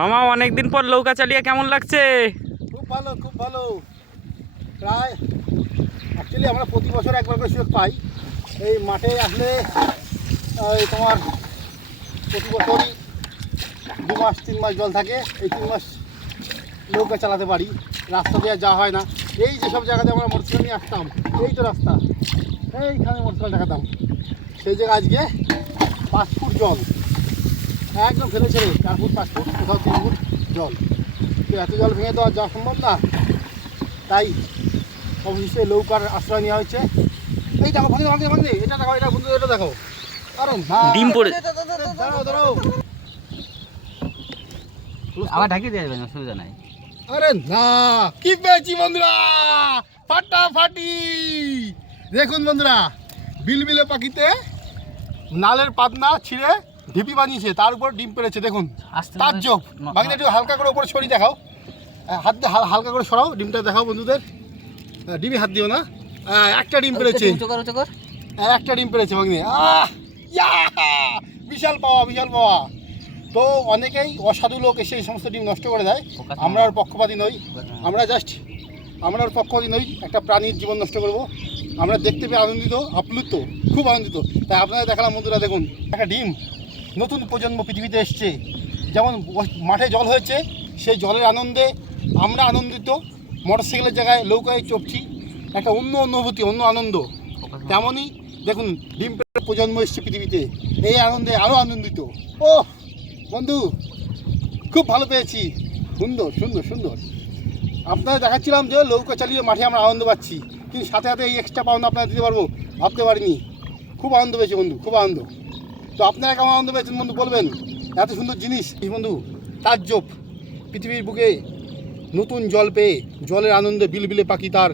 মামা অনেকদিন পর নৌকা চালিয়ে কেমন লাগছে? খুব ভালো, খুব ভালো। প্রায় অ্যাকচুয়ালি আমরা প্রতি বছর একবার করে সুযোগ পাই এই মাঠে আসলে। তোমার প্রতি বছরই 2 মাস 3 মাস জল থাকে, এই 3 মাস নৌকা চালাতে পারি। রাস্তা দিয়ে যাওয়া হয় না। এই যেসব জায়গাতে আমরা মোটরসাইকেল নিয়ে আসতাম, এই তো রাস্তা, এইখানে মোটরসাইকেল দেখাতাম, সেই জায়গায় আজকে 5 ফুট জল, একদম ফেলে ছেড়ে 4 ফুট 5 ফুট কোথাও 3 ফুট জল। তো এত জল ভেঙে তো আর যাওয়া সম্ভব না, তাই অবশেষে নৌকার আশ্রয় নেওয়া হয়েছে। এই দেখো ভাঙে ভাঙে ভাঙে, এটা দেখো, এটা বন্ধু, এটা দেখো। কারণ ডিম পড়ে দাঁড়াও দাঁড়াও, আবার ঢাকিয়ে দিয়ে যাবেন, অসুবিধা নাই। আরে না, কি পেয়েছি বন্ধুরা, ফাটাফাটি। দেখুন বন্ধুরা, বিলবিলে পাখিতে নালের পাতনা ছিঁড়ে ঢিপি বানিয়েছে, তার উপর ডিম পেড়েছে। দেখুন তাজ্জব। বাকিটা একটু হালকা করে উপরে ছড়িয়ে দেখাও, হাত দিয়ে হালকা করে সরাও, ডিমটা দেখাও বন্ধুদের। ডিমে হাত দিও না। একটা ডিম পেড়েছে, একটা ডিম পেড়েছে ভাগ্নে। বিশাল পাওয়া, বিশাল পাওয়া। তো অনেকেই অসাধু লোক এসে এই সমস্ত ডিম নষ্ট করে দেয়। আমরা আর পক্ষপাতী নই, আমরা আর পক্ষপাতী নই একটা প্রাণীর জীবন নষ্ট করব। আমরা দেখতে পেয়ে আনন্দিত, আপ্লুত, খুব আনন্দিত। তাই আপনারা দেখালাম বন্ধুরা, দেখুন একটা ডিম, নতুন প্রজন্ম পৃথিবীতে এসছে। যেমন মাঠে জল হয়েছে, সেই জলের আনন্দে আমরা আনন্দিত। মোটরসাইকেলের জায়গায় নৌকায় চড়ছি, একটা অন্য অনুভূতি, অন্য আনন্দ। তেমনই দেখুন ডিম প্রজন্ম এসছে পৃথিবীতে, এই আনন্দে আরও আনন্দিত। ও বন্ধু, খুব ভালো পেয়েছি, সুন্দর সুন্দর সুন্দর। আপনারা দেখাচ্ছিলাম যে নৌকা চালিয়ে মাঠে আমরা আনন্দ পাচ্ছি, কিন্তু সাথে সাথে এই এক্সট্রা পাওনা আপনারা দিতে পারবো ভাবতে পারিনি। খুব আনন্দ পেয়েছি বন্ধু, খুব আনন্দ। তো আপনারা কেমন আনন্দ পেয়েছেন বন্ধু বলবেন। এত সুন্দর জিনিস বন্ধু, তাজ্জব। পৃথিবীর বুকে নতুন জল পেয়ে, জলের আনন্দে বিলবিলে পাখি তার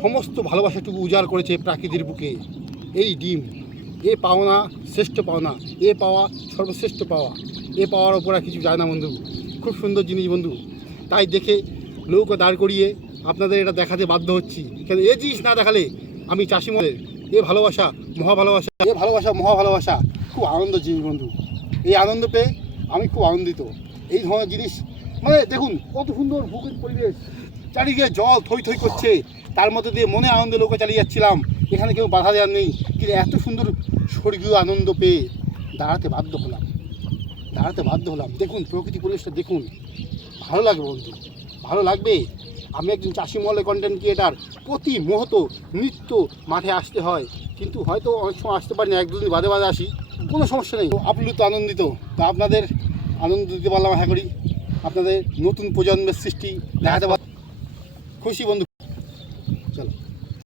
সমস্ত ভালোবাসাটুকু উজাড় করেছে প্রাকৃতির বুকে। এই ডিম, এ পাওনা শ্রেষ্ঠ পাওনা, এ পাওয়া সর্বশ্রেষ্ঠ পাওয়া। এ পাওয়ার ওপর আর কিছু যায় না বন্ধু। খুব সুন্দর জিনিস বন্ধু, তাই দেখে নৌকা দাঁড় করিয়ে আপনাদের এটা দেখাতে বাধ্য হচ্ছি। কেন এ জিনিস না দেখালে আমি চাষি মনের এ ভালোবাসা, মহা ভালোবাসা, এ ভালোবাসা, মহা ভালোবাসা, খুব আনন্দ জিনিস বন্ধু। এই আনন্দ পেয়ে আমি খুব আনন্দিত। এই ধরনের জিনিস মানে দেখুন কত সুন্দর বুকের পরিবেশ, চারিদিকে জল থই থই করছে, তার মধ্যে দিয়ে মনে আনন্দে নৌকা চালিয়ে যাচ্ছিলাম। এখানে কেউ বাধা দেওয়ার নেই, কিন্তু এত সুন্দর স্বর্গীয় আনন্দ পেয়ে দাঁড়াতে বাধ্য হলাম। দেখুন প্রকৃতি পরিবেশটা দেখুন, ভালো লাগবে বন্ধু, ভালো লাগবে। আমি একজন চাষি মহলে কন্টেন্ট ক্রিয়েটার, প্রতি মুহূর্ত নিত্য মাঠে আসতে হয়, কিন্তু হয়তো অনেক সময় আসতে পারি না, 1-2 দিন বাদে বাদে আসি, কোনো সমস্যা নেই। আপ্লুত, আনন্দিত। তা আপনাদের আনন্দ দিতে পারলাম। আশা করি আপনাদের নতুন প্রজন্মের সৃষ্টি দেখাতে পার, খুশি বন্ধু।